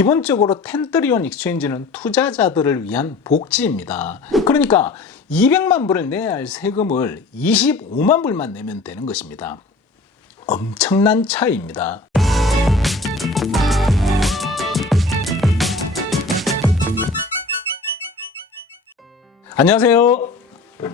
기본적으로 텐트리온 익스체인지는 투자자들을 위한 복지입니다. 그러니까 200만 불을 내야 할 세금을 25만 불만 내면 되는 것입니다. 엄청난 차이입니다. 안녕하세요.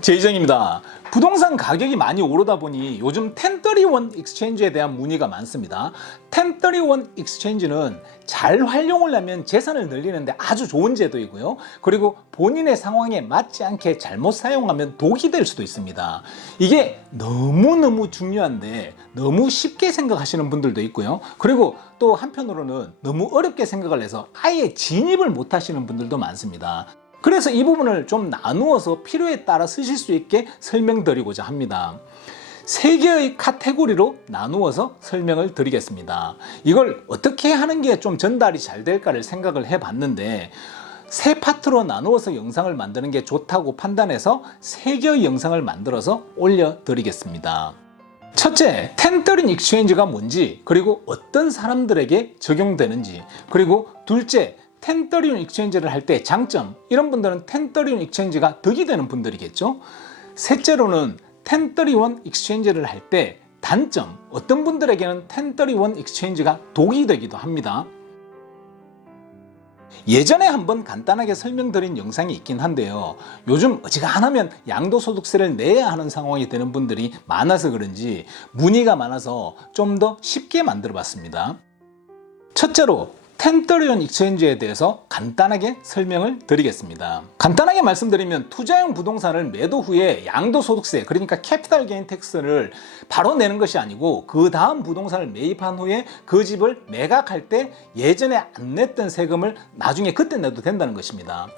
제이정입니다. 부동산 가격이 많이 오르다 보니 요즘 1031 익스체인지에 대한 문의가 많습니다. 1031 익스체인지는 잘 활용을 하면 재산을 늘리는데 아주 좋은 제도이고요. 그리고 본인의 상황에 맞지 않게 잘못 사용하면 독이 될 수도 있습니다. 이게 너무너무 중요한데 너무 쉽게 생각하시는 분들도 있고요. 그리고 또 한편으로는 너무 어렵게 생각을 해서 아예 진입을 못 하시는 분들도 많습니다. 그래서 이 부분을 좀 나누어서 필요에 따라 쓰실 수 있게 설명드리고자 합니다. 세 개의 카테고리로 나누어서 설명을 드리겠습니다. 이걸 어떻게 하는 게 좀 전달이 잘 될까를 생각을 해 봤는데 세 파트로 나누어서 영상을 만드는 게 좋다고 판단해서 세 개의 영상을 만들어서 올려드리겠습니다. 첫째, 텐더린 익스체인지가 뭔지, 그리고 어떤 사람들에게 적용되는지, 그리고 둘째, 텐더리온 익스체인지를 할 때 장점, 이런 분들은 텐더리온 익스체인지가 득이 되는 분들이겠죠. 셋째로는 텐더리원 익스체인지를 할 때 단점, 어떤 분들에게는 텐더리원 익스체인지가 독이 되기도 합니다. 예전에 한번 간단하게 설명드린 영상이 있긴 한데요. 요즘 어지간하면 양도소득세를 내야 하는 상황이 되는 분들이 많아서 그런지 문의가 많아서 좀 더 쉽게 만들어 봤습니다. 첫째로 텐더리온 익스체인지에 대해서 간단하게 설명을 드리겠습니다. 간단하게 말씀드리면 투자용 부동산을 매도 후에 양도소득세 그러니까 캐피탈 게인 텍스를 바로 내는 것이 아니고 그 다음 부동산을 매입한 후에 그 집을 매각할 때 예전에 안 냈던 세금을 나중에 그때 내도 된다는 것입니다.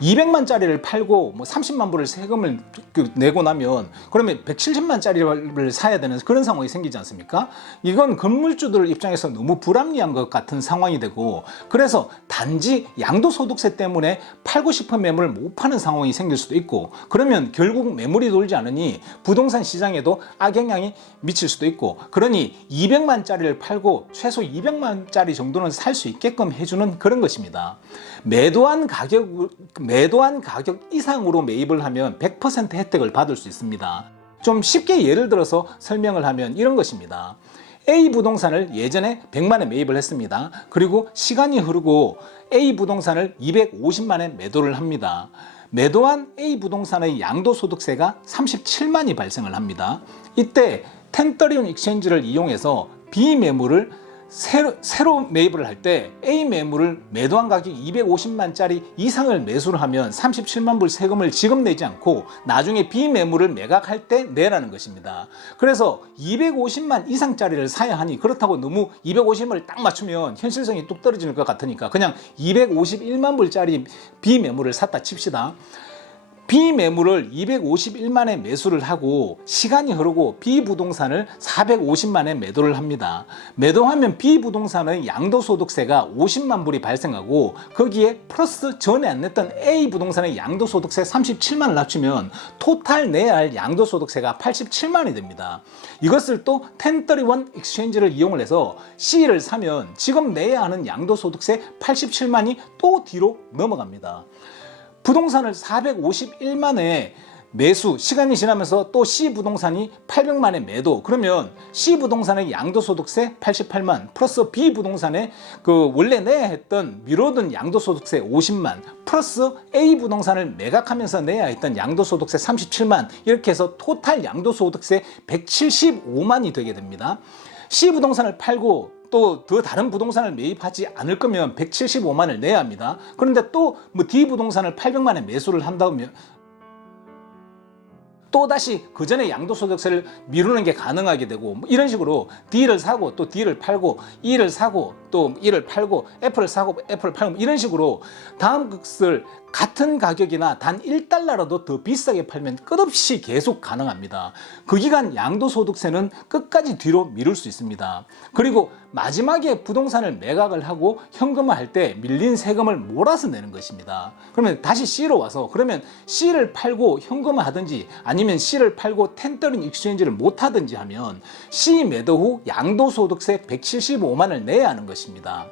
200만짜리를 팔고 뭐 30만 불을 세금을 그 내고 나면 그러면 170만짜리를 사야 되는 그런 상황이 생기지 않습니까? 이건 건물주들 입장에서 너무 불합리한 것 같은 상황이 되고 그래서 단지 양도소득세 때문에 팔고 싶은 매물을 못 파는 상황이 생길 수도 있고 그러면 결국 매물이 돌지 않으니 부동산 시장에도 악영향이 미칠 수도 있고 그러니 200만짜리를 팔고 최소 200만짜리 정도는 살 수 있게끔 해주는 그런 것입니다. 매도한 가격 매도한 가격 이상으로 매입을 하면 100% 혜택을 받을 수 있습니다. 좀 쉽게 예를 들어서 설명을 하면 이런 것입니다. A 부동산을 예전에 100만에 매입을 했습니다. 그리고 시간이 흐르고 A 부동산을 250만에 매도를 합니다. 매도한 A 부동산의 양도소득세가 37만이 발생을 합니다. 이때 텐더리온 익스체인지를 이용해서 B 매물을 새로, 새로 매입을 할 때 A 매물을 매도한 가격 250만짜리 이상을 매수를 하면 37만 불 세금을 지금 내지 않고 나중에 B 매물을 매각할 때 내라는 것입니다. 그래서 250만 이상짜리를 사야 하니 그렇다고 너무 250을 딱 맞추면 현실성이 뚝 떨어지는 것 같으니까 그냥 251만 불짜리 B 매물을 샀다 칩시다. B 매물을 251만에 매수를 하고 시간이 흐르고 B 부동산을 450만에 매도를 합니다. 매도하면 B 부동산의 양도소득세가 50만 불이 발생하고 거기에 플러스 전에 안 냈던 A 부동산의 양도소득세 37만을 합치면 토탈 내야 할 양도소득세가 87만이 됩니다. 이것을 또 1031 익스체인지를 이용을 해서 C를 사면 지금 내야 하는 양도소득세 87만이 또 뒤로 넘어갑니다. 부동산을 451만에 매수 시간이 지나면서 또 C 부동산이 800만에 매도 그러면 C 부동산의 양도소득세 88만 플러스 B 부동산의 그 원래 내야 했던 미뤄둔 양도소득세 50만 플러스 A 부동산을 매각하면서 내야 했던 양도소득세 37만 이렇게 해서 토탈 양도소득세 175만이 되게 됩니다. C 부동산을 팔고 또 더 다른 부동산을 매입하지 않을 거면 175만을 내야 합니다. 그런데 또 뭐 D 부동산을 800만에 매수를 한다면 또다시 그 전에 양도소득세를 미루는 게 가능하게 되고 뭐 이런 식으로 D를 사고 또 D를 팔고 E를 사고 또 E를 팔고 F를 사고 F를 팔고 이런 식으로 다음 것을 같은 가격이나 단 1달러라도 더 비싸게 팔면 끝없이 계속 가능합니다. 그 기간 양도소득세는 끝까지 뒤로 미룰 수 있습니다. 그리고 마지막에 부동산을 매각을 하고 현금화할 때 밀린 세금을 몰아서 내는 것입니다. 그러면 다시 C로 와서 그러면 C를 팔고 현금화하든지 아니면 C를 팔고 텐더링 익스체인지를 못 하든지 하면 C 매도 후 양도소득세 175만을 내야 하는 것입니다. 것입니다.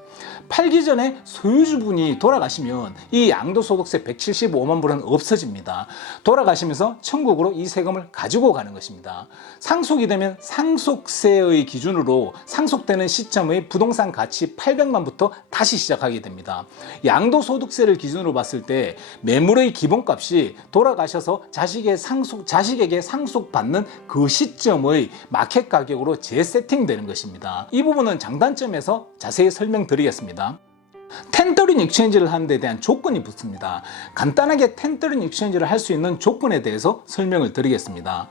팔기 전에 소유주분이 돌아가시면 이 양도소득세 175만 불은 없어집니다. 돌아가시면서 천국으로 이 세금을 가지고 가는 것입니다. 상속이 되면 상속세의 기준으로 상속되는 시점의 부동산 가치 800만부터 다시 시작하게 됩니다. 양도소득세를 기준으로 봤을 때 매물의 기본값이 돌아가셔서 자식의 상속, 자식에게 상속받는 그 시점의 마켓 가격으로 재세팅되는 것입니다. 이 부분은 장단점에서 자세히 설명드리겠습니다. 텐더린 익스체인지를 하는 데 대한 조건이 붙습니다. 간단하게 텐더린 익스체인지를 할 수 있는 조건에 대해서 설명을 드리겠습니다.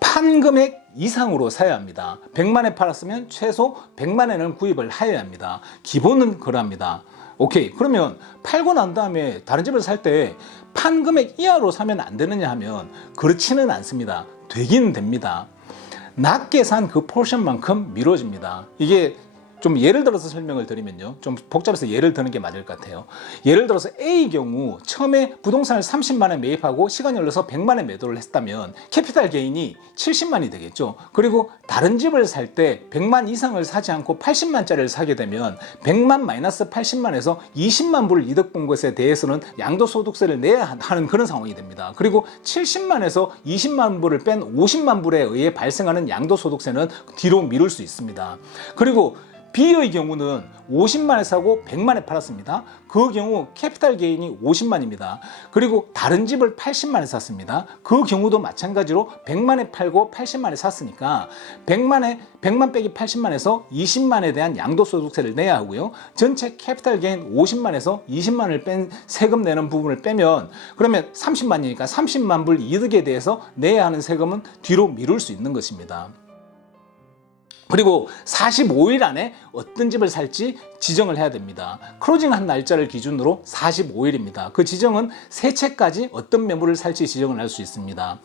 판 금액 이상으로 사야 합니다. 100만에 팔았으면 최소 100만에는 구입을 해야 합니다. 기본은 그럽니다. 오케이. 그러면 팔고 난 다음에 다른 집을 살 때 판 금액 이하로 사면 안 되느냐 하면 그렇지는 않습니다. 되긴 됩니다. 낮게 산 그 포션만큼 미뤄집니다. 이게 좀 예를 들어서 설명을 드리면요. 좀 복잡해서 예를 드는 게 맞을 것 같아요. 예를 들어서 A 경우 처음에 부동산을 30만에 매입하고 시간이 흘러서 100만에 매도를 했다면 캐피탈 게인이 70만이 되겠죠. 그리고 다른 집을 살 때 100만 이상을 사지 않고 80만짜리를 사게 되면 100만 마이너스 80만에서 20만 불 이득 본 것에 대해서는 양도소득세를 내야 하는 그런 상황이 됩니다. 그리고 70만에서 20만 불을 뺀 50만 불에 의해 발생하는 양도소득세는 뒤로 미룰 수 있습니다. 그리고 B의 경우는 50만에 사고 100만에 팔았습니다. 그 경우 캐피탈 게인이 50만입니다. 그리고 다른 집을 80만에 샀습니다. 그 경우도 마찬가지로 100만에 팔고 80만에 샀으니까 100만에 100만 빼기 80만에서 20만에 대한 양도소득세를 내야 하고요. 전체 캐피탈 게인 50만에서 20만을 뺀 세금 내는 부분을 빼면 그러면 30만이니까 30만 불 이득에 대해서 내야 하는 세금은 뒤로 미룰 수 있는 것입니다. 그리고 45일 안에 어떤 집을 살지 지정을 해야 됩니다. 클로징한 날짜를 기준으로 45일입니다. 그 지정은 세 채까지 어떤 매물을 살지 지정을 할 수 있습니다.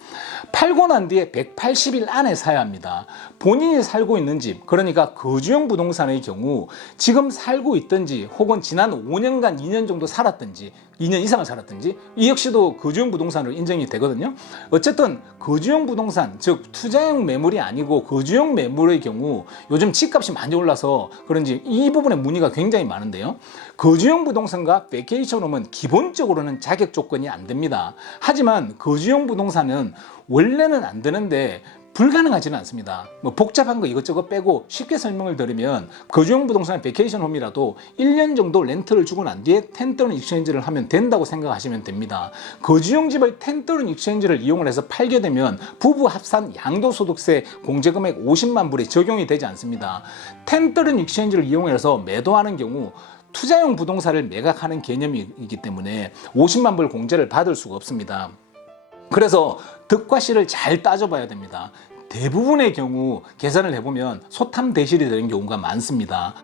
팔고 난 뒤에 180일 안에 사야 합니다. 본인이 살고 있는 집, 그러니까 거주용 부동산의 경우 지금 살고 있든지 혹은 지난 5년간 2년 정도 살았든지 2년 이상을 살았든지 이 역시도 거주용 부동산으로 인정이 되거든요. 어쨌든 거주용 부동산, 즉 투자용 매물이 아니고 거주용 매물의 경우 요즘 집값이 많이 올라서 그런지 이 부분에 문의가 굉장히 많은데요. 거주용 부동산과 베케이션홈은 기본적으로는 자격 조건이 안 됩니다. 하지만 거주용 부동산은 원래는 안 되는데 불가능하지는 않습니다. 뭐 복잡한 거 이것저것 빼고 쉽게 설명을 드리면 거주용 부동산 베케이션 홈이라도 1년 정도 렌트를 주고 난 뒤에 텐더른 익스체인지를 하면 된다고 생각하시면 됩니다. 거주용 집을 텐더른 익스체인지를 이용을 해서 팔게 되면 부부 합산 양도소득세 공제금액 50만 불이 적용이 되지 않습니다. 텐더른 익스체인지를 이용해서 매도하는 경우 투자용 부동산을 매각하는 개념이기 때문에 50만 불 공제를 받을 수가 없습니다. 그래서 득과 실을 잘 따져봐야 됩니다. 대부분의 경우 계산을 해보면 소탐 대실이 되는 경우가 많습니다.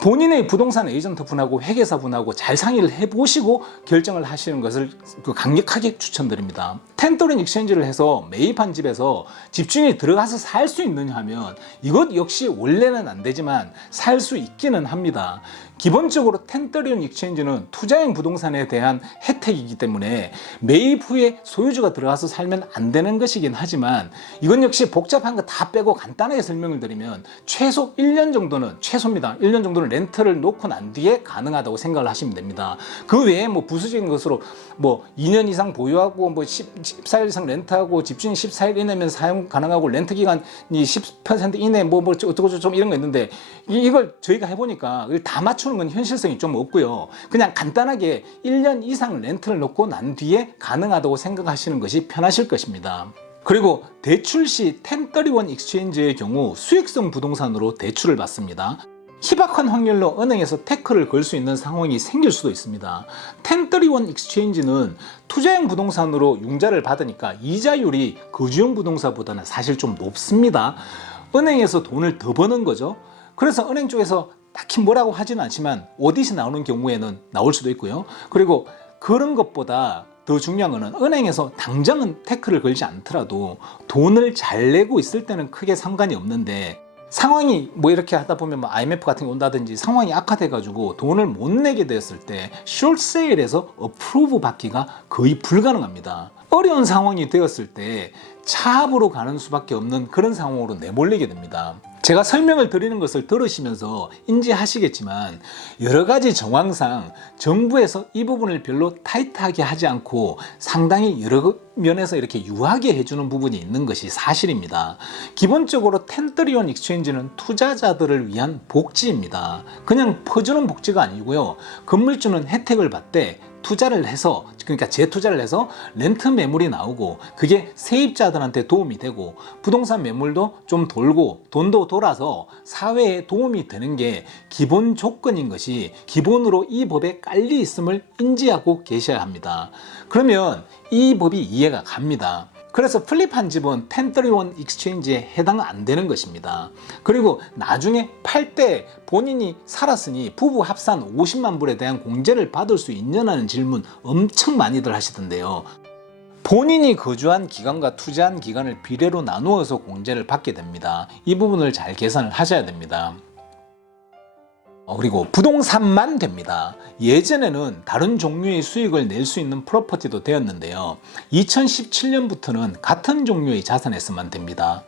본인의 부동산 에이전트 분하고 회계사 분하고 잘 상의를 해보시고 결정을 하시는 것을 그 강력하게 추천드립니다. 텐더린 익스체인지를 해서 매입한 집에서 집주인이 들어가서 살 수 있느냐 하면 이것 역시 원래는 안 되지만 살 수 있기는 합니다. 기본적으로 텐더리온 익스체인지는 투자형 부동산에 대한 혜택이기 때문에 매입 후에 소유주가 들어가서 살면 안 되는 것이긴 하지만 이건 역시 복잡한 거 다 빼고 간단하게 설명을 드리면 최소 1년 정도는 최소입니다. 1년 정도는 렌트를 놓고 난 뒤에 가능하다고 생각을 하시면 됩니다. 그 외에 뭐 부수적인 것으로 뭐 2년 이상 보유하고 뭐 10, 14일 이상 렌트하고 집주인 14일 이내면 사용 가능하고 렌트 기간이 10% 이내 뭐, 뭐 어쩌고 저쩌고 이런 거 있는데 이- 이걸 저희가 해보니까 다 맞추 는 건 현실성이 좀 없고요. 그냥 간단하게 1년 이상 렌트를 놓고 난 뒤에 가능하다고 생각하시는 것이 편하실 것입니다. 그리고 대출 시 1031 익스체인지의 경우 수익성 부동산으로 대출을 받습니다. 희박한 확률로 은행에서 태클을 걸수 있는 상황이 생길 수도 있습니다. 1031 익스체인지는 투자형 부동산으로 융자를 받으니까 이자율이 거주용 부동산보다는 사실 좀 높습니다. 은행에서 돈을 더 버는 거죠. 그래서 은행 쪽에서 딱히 뭐라고 하지는 않지만 오디시 나오는 경우에는 나올 수도 있고요. 그리고 그런 것보다 더 중요한 거는 은행에서 당장은 태클을 걸지 않더라도 돈을 잘 내고 있을 때는 크게 상관이 없는데 상황이 뭐 이렇게 하다 보면 뭐 IMF 같은 게 온다든지 상황이 악화돼 가지고 돈을 못 내게 되었을 때 숏세일에서 어프로브 받기가 거의 불가능합니다. 어려운 상황이 되었을 때 차압으로 가는 수밖에 없는 그런 상황으로 내몰리게 됩니다. 제가 설명을 드리는 것을 들으시면서 인지하시겠지만 여러 가지 정황상 정부에서 이 부분을 별로 타이트하게 하지 않고 상당히 여러 면에서 이렇게 유하게 해주는 부분이 있는 것이 사실입니다. 기본적으로 텐트리온 익스체인지는 투자자들을 위한 복지입니다. 그냥 퍼주는 복지가 아니고요. 건물주는 혜택을 받되 투자를 해서 그러니까 재투자를 해서 렌트 매물이 나오고 그게 세입자들한테 도움이 되고 부동산 매물도 좀 돌고 돈도 돌아서 사회에 도움이 되는 게 기본 조건인 것이 기본으로 이 법에 깔려 있음을 인지하고 계셔야 합니다. 그러면 이 법이 이해가 갑니다. 그래서 플립한 집은 텐트리원 익스체인지에 해당 안 되는 것입니다. 그리고 나중에 팔 때 본인이 살았으니 부부 합산 50만 불에 대한 공제를 받을 수 있냐는 질문 엄청 많이들 하시던데요. 본인이 거주한 기간과 투자한 기간을 비례로 나누어서 공제를 받게 됩니다. 이 부분을 잘 계산을 하셔야 됩니다. 어, 그리고 부동산만 됩니다. 예전에는 다른 종류의 수익을 낼 수 있는 프로퍼티도 되었는데요. 2017년부터는 같은 종류의 자산에서만 됩니다.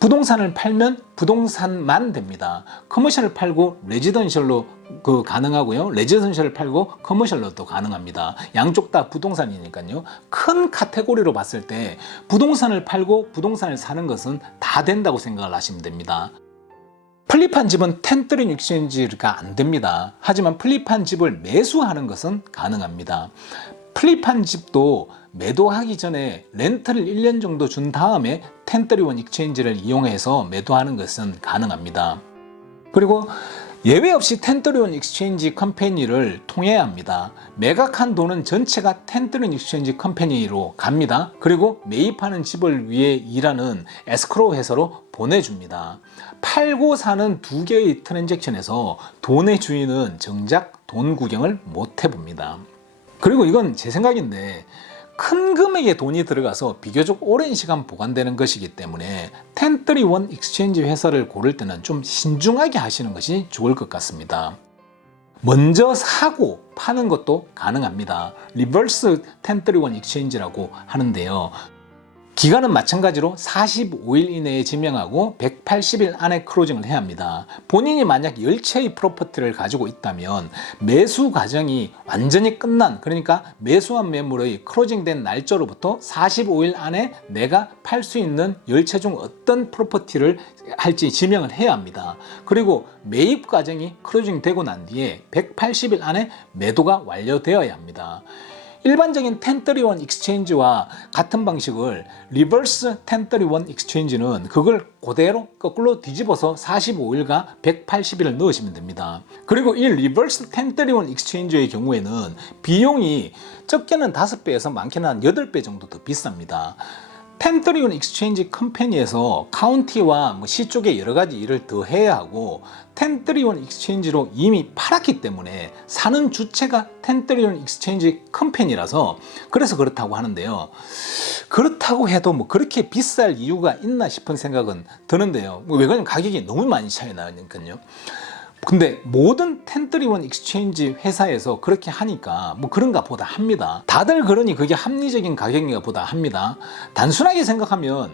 부동산을 팔면 부동산만 됩니다. 커머셜을 팔고 레지던셜로 그 가능하고요. 레지던셜을 팔고 커머셜로도 가능합니다. 양쪽 다 부동산이니까요. 큰 카테고리로 봤을 때 부동산을 팔고 부동산을 사는 것은 다 된다고 생각을 하시면 됩니다. 플립한 집은 텐트린 익스체인지가 안 됩니다. 하지만 플립한 집을 매수하는 것은 가능합니다. 플립한 집도 매도하기 전에 렌트를 1년 정도 준 다음에 텐트리원 익스체인지를 이용해서 매도하는 것은 가능합니다. 그리고 예외 없이 텐트리온 익스체인지 컴퍼니를 통해야 합니다. 매각한 돈은 전체가 텐트리온 익스체인지 컴퍼니로 갑니다. 그리고 매입하는 집을 위해 일하는 에스크로우 회사로 보내줍니다. 팔고 사는 두 개의 트랜잭션에서 돈의 주인은 정작 돈 구경을 못 해봅니다. 그리고 이건 제 생각인데 큰 금액의 돈이 들어가서 비교적 오랜 시간 보관되는 것이기 때문에 텐트리원 익스체인지 회사를 고를 때는 좀 신중하게 하시는 것이 좋을 것 같습니다. 먼저 사고 파는 것도 가능합니다. 리버스 텐트리원 익스체인지라고 하는데요. 기간은 마찬가지로 45일 이내에 지명하고 180일 안에 크로징을 해야 합니다. 본인이 만약 10채의 프로퍼티를 가지고 있다면 매수 과정이 완전히 끝난 그러니까 매수한 매물의 크로징된 날짜로부터 45일 안에 내가 팔 수 있는 10채 중 어떤 프로퍼티를 할지 지명을 해야 합니다. 그리고 매입 과정이 크로징 되고 난 뒤에 180일 안에 매도가 완료되어야 합니다. 일반적인 텐트리원 익스체인지와 같은 방식을 리버스 텐트리원 익스체인지는 그걸 그대로 거꾸로 뒤집어서 45일과 180일을 넣으시면 됩니다. 그리고 이 리버스 텐트리원 익스체인지의 경우에는 비용이 적게는 5배에서 많게는 한 8배 정도 더 비쌉니다. 텐트리온 익스체인지 컴퍼니에서 카운티와 뭐시 쪽에 여러 가지 일을 더 해야 하고 텐트리온 익스체인지로 이미 팔았기 때문에 사는 주체가 텐트리온 익스체인지 컴퍼니라서 그래서 그렇다고 하는데요. 그렇다고 해도 뭐 그렇게 비쌀 이유가 있나 싶은 생각은 드는데요. 뭐왜 그러냐면 가격이 너무 많이 차이 나니까요. 근데 모든 텐트리원 익스체인지 회사에서 그렇게 하니까 뭐 그런가 보다 합니다. 다들 그러니 그게 합리적인 가격인가 보다 합니다. 단순하게 생각하면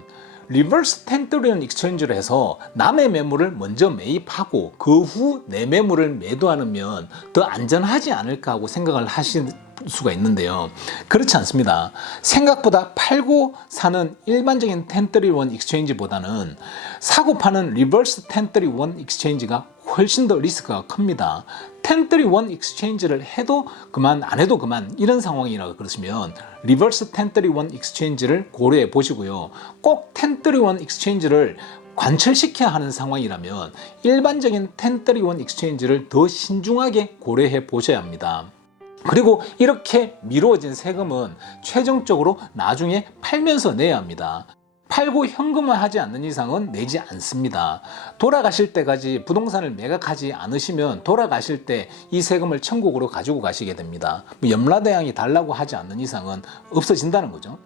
리버스 텐트리온 익스체인지를 해서 남의 매물을 먼저 매입하고 그 후 내 매물을 매도하면 더 안전하지 않을까 하고 생각을 하실 수가 있는데요. 그렇지 않습니다. 생각보다 팔고 사는 일반적인 텐트리원 익스체인지보다는 사고 파는 리버스 텐트리원 익스체인지가 훨씬 더 리스크가 큽니다. 텐트리 원 익스체인지를 해도 그만 안 해도 그만 이런 상황이라 그러시면 리버스 텐트리 원 익스체인지를 고려해 보시고요. 꼭 텐트리 원 익스체인지를 관철시켜야 하는 상황이라면 일반적인 텐트리 원 익스체인지를 더 신중하게 고려해 보셔야 합니다. 그리고 이렇게 미루어진 세금은 최종적으로 나중에 팔면서 내야 합니다. 팔고 현금화하지 않는 이상은 내지 않습니다. 돌아가실 때까지 부동산을 매각하지 않으시면 돌아가실 때 이 세금을 천국으로 가지고 가시게 됩니다. 뭐 염라대왕이 달라고 하지 않는 이상은 없어진다는 거죠.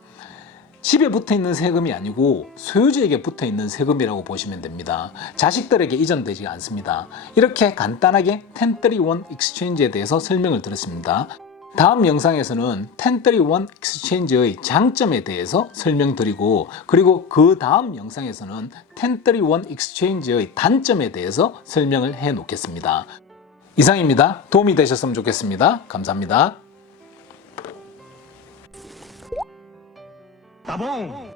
집에 붙어 있는 세금이 아니고 소유주에게 붙어 있는 세금이라고 보시면 됩니다. 자식들에게 이전되지 않습니다. 이렇게 간단하게 텐트리원 익스체인지에 대해서 설명을 드렸습니다. 다음 영상에서는 1031 익스체인지의 장점에 대해서 설명드리고 그리고 그 다음 영상에서는 1031 익스체인지의 단점에 대해서 설명을 해 놓겠습니다. 이상입니다. 도움이 되셨으면 좋겠습니다. 감사합니다. 따봉!